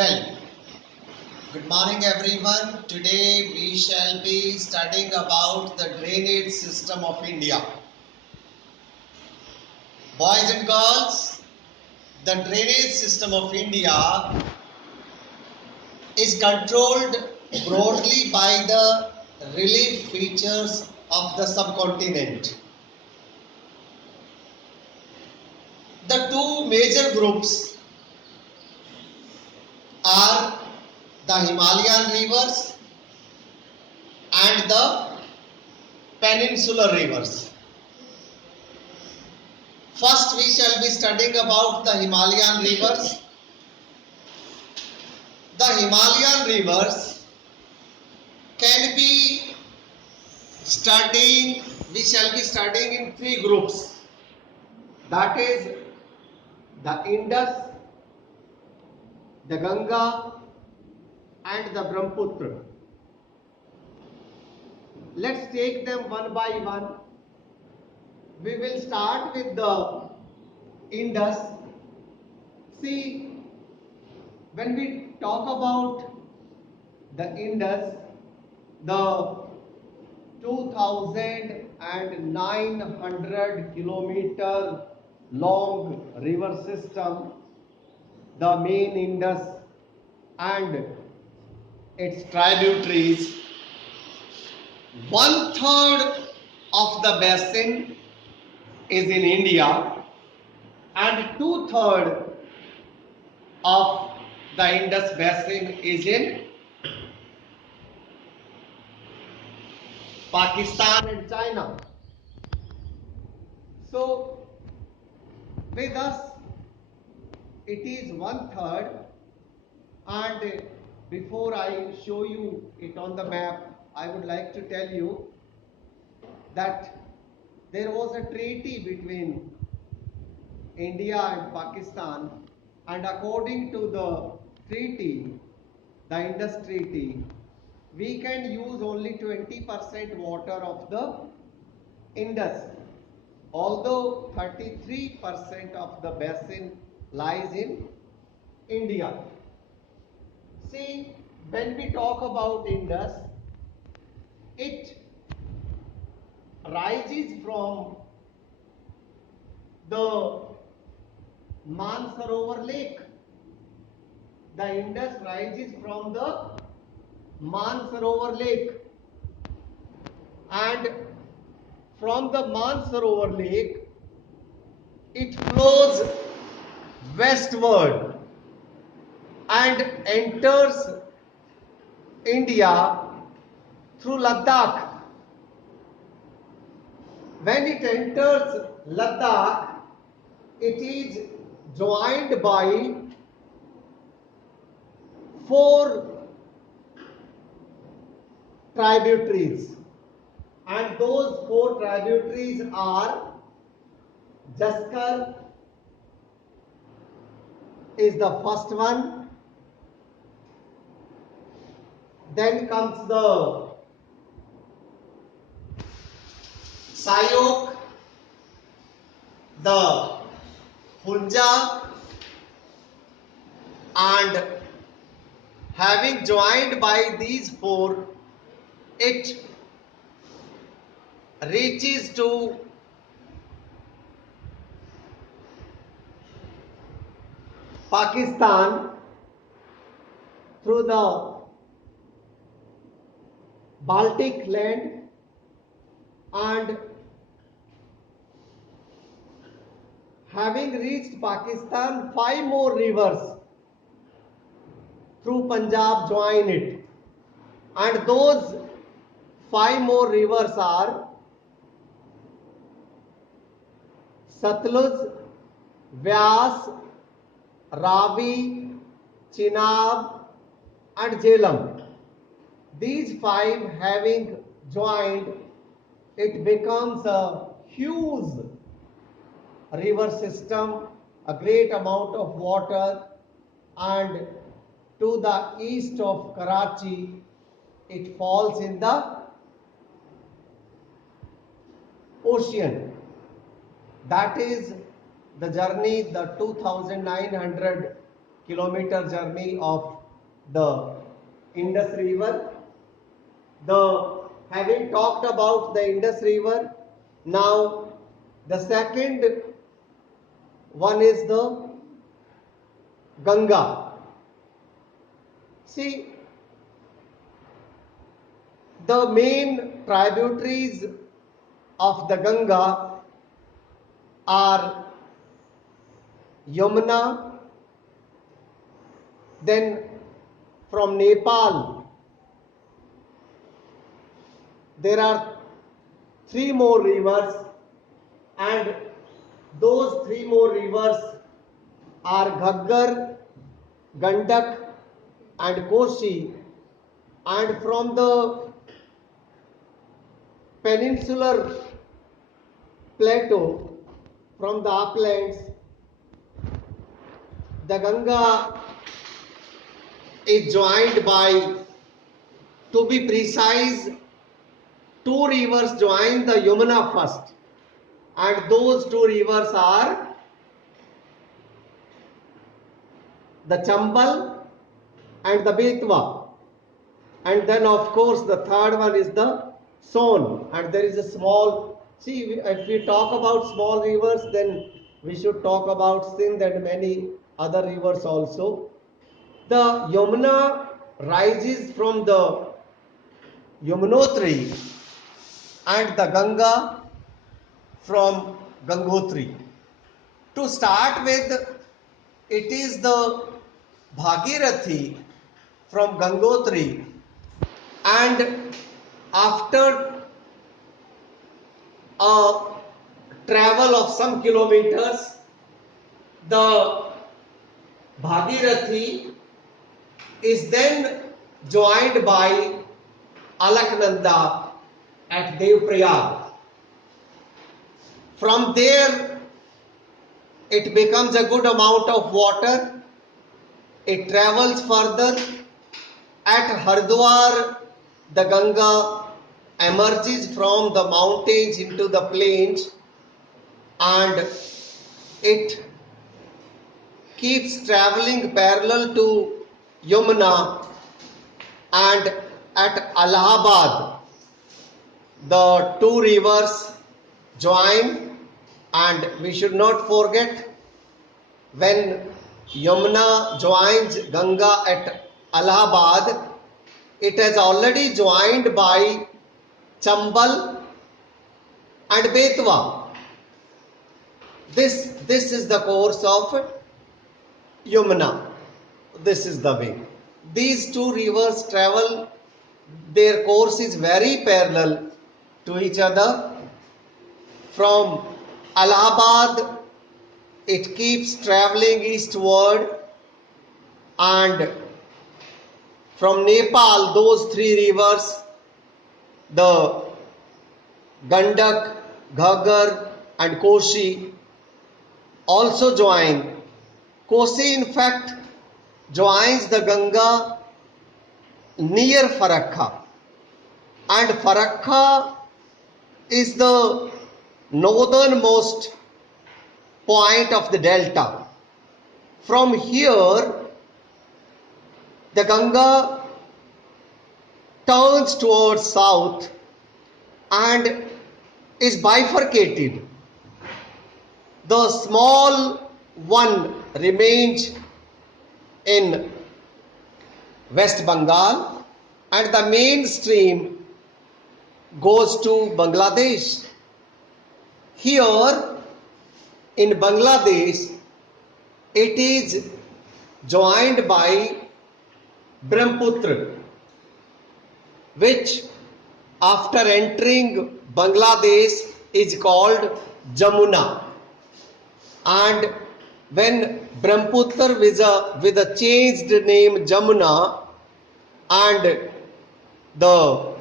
Well, good morning everyone. Today we shall be studying about the drainage system of India. Boys and girls, the drainage system of India is controlled broadly by the relief features of the subcontinent. The two major groups are the Himalayan rivers and the peninsular rivers. First, we shall be studying about the Himalayan rivers. The Himalayan rivers can be we shall be studying in three groups. That is the Indus, the Ganga and the Brahmaputra. Let's take them one by one. We will start with the Indus. See, when we talk about the Indus, the 2,900 kilometer long river system, the main Indus and its tributaries, 1/3 of the basin is in India and 2/3 of the Indus basin is in Pakistan and China. So with us it is 1/3, and before I show you it on the map, I would like to tell you that there was a treaty between India and Pakistan, and according to the treaty, the Indus Treaty, we can use only 20% water of the Indus, although 33% of the basin lies in India. See, when we talk about Indus, it rises from the Mansarovar Lake. The Indus rises from the Mansarovar Lake, and from the Mansarovar Lake it flows westward and enters India through Ladakh. When it enters Ladakh, it is joined by 4 tributaries, and those 4 tributaries are Jaskar is the first one, then comes the Sayok, the Hunja, and having joined by these 4, it reaches to Pakistan through the Baltic land, and having reached Pakistan, 5 more rivers through Punjab join it, and those 5 more rivers are Satluj, Vyas, Ravi, Chenab and Jhelum. These 5 having joined, it becomes a huge river system, a great amount of water, and to the east of Karachi it falls in the ocean. That is the journey, the 2,900 kilometer journey of the Indus River. Having talked about the Indus River, now the second one is the Ganga. See, the main tributaries of the Ganga are Yamuna, then from Nepal there are three more rivers, and those three more rivers are Ghaggar, Gandak and Koshi, and from the peninsular plateau, from the uplands, the Ganga is joined by, to be precise, two rivers join the Yamuna first, and those two rivers are the Chambal and the Betwa, and then of course the third one is the Son, and there is a small, see, if we talk about small rivers, then we should talk about Sindh and many other rivers also. The Yamuna rises from the Yamunotri and the Ganga from Gangotri. To start with, it is the Bhagirathi from Gangotri, and after a travel of some kilometers, the Bhagirathi is then joined by Alaknanda at Devprayag. From there, it becomes a good amount of water. It travels further. At Hardwar, the Ganga emerges from the mountains into the plains, and it keeps traveling parallel to Yamuna, and at Allahabad the two rivers join, and we should not forget, when Yamuna joins Ganga at Allahabad, it has already joined by Chambal and Betwa. This is the course of Yamuna. This is the way. These two rivers travel, their course is very parallel to each other. From Allahabad, it keeps traveling eastward, and from Nepal, those three rivers, the Gandak, Ghaggar and Koshi, also join. Kosi in fact joins the Ganga near Farakha, and Farakha is the northernmost point of the delta. From here, the Ganga turns towards south and is bifurcated. The small one remains in West Bengal, and the main stream goes to Bangladesh. Here in Bangladesh, it is joined by Brahmaputra, which after entering Bangladesh is called Jamuna. And when Brahmaputra with a changed name Jamuna and the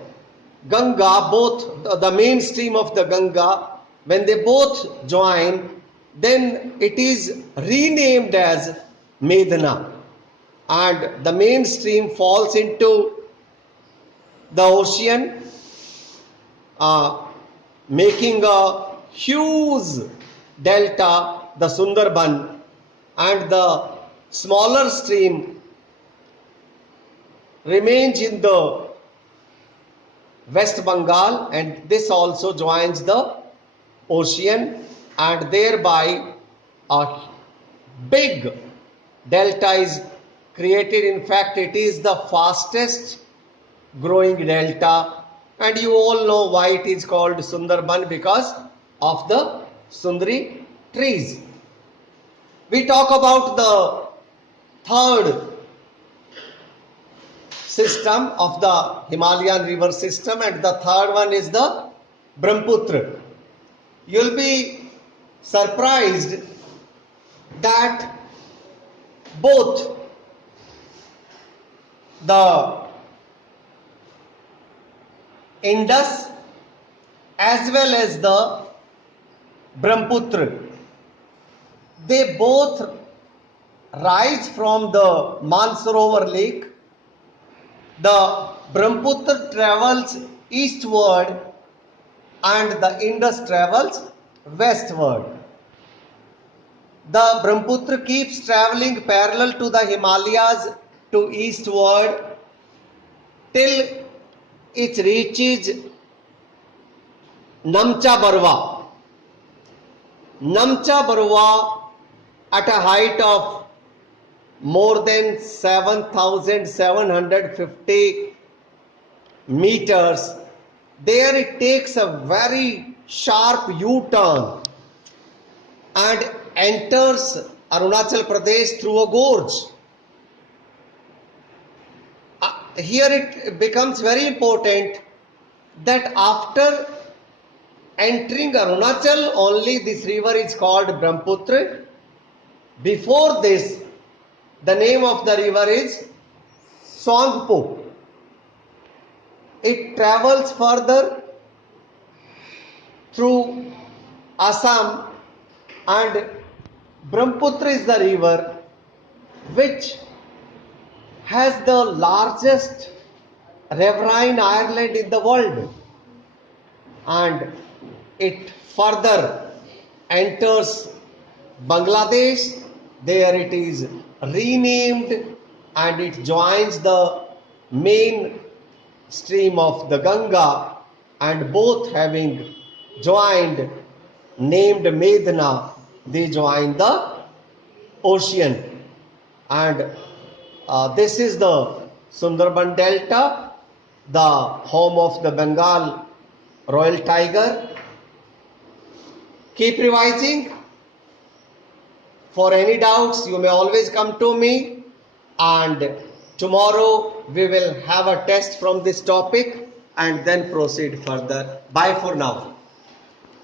Ganga, both the main stream of the Ganga, when they both join, then it is renamed as Medhana, and the main stream falls into the ocean, making a huge delta, the Sundarban, and the smaller stream remains in the West Bengal, and this also joins the ocean, and thereby a big delta is created. In fact, it is the fastest growing delta, and you all know why it is called Sundarban, because of the Sundari trees. We talk about the third system of the Himalayan river system, and the third one is the Brahmaputra. You'll be surprised that both the Indus as well as the Brahmaputra, they both rise from the Mansarovar lake. The Brahmaputra travels eastward and the Indus travels westward. The Brahmaputra keeps traveling parallel to the Himalayas to eastward till it reaches Namcha Barwa. Namcha Barwa, at a height of more than 7,750 meters, there it takes a very sharp U-turn and enters Arunachal Pradesh through a gorge. Here it becomes very important that after entering Arunachal, only this river is called Brahmaputra. Before this, the name of the river is Songpo. It travels further through Assam, and Brahmaputra is the river which has the largest riverine island in the world, and it further enters Bangladesh. There it is renamed and it joins the main stream of the Ganga, and both having joined, named Medna, they join the ocean. And this is the Sundarban Delta, the home of the Bengal Royal Tiger. Keep revising. For any doubts, you may always come to me, and tomorrow we will have a test from this topic and then proceed further. Bye for now.